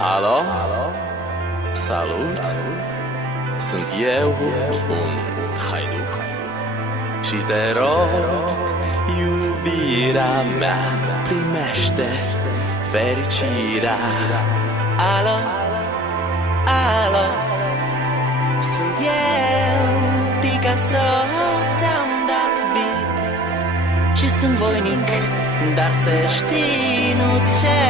Alo? Salut! Sunt eu, un haiduc, și te rog, iubirea mea, primește fericirea. Alo? Alo? Sunt eu, Picasso, ți-am dat bip și sunt voinic, dar să știi, nu-ți cer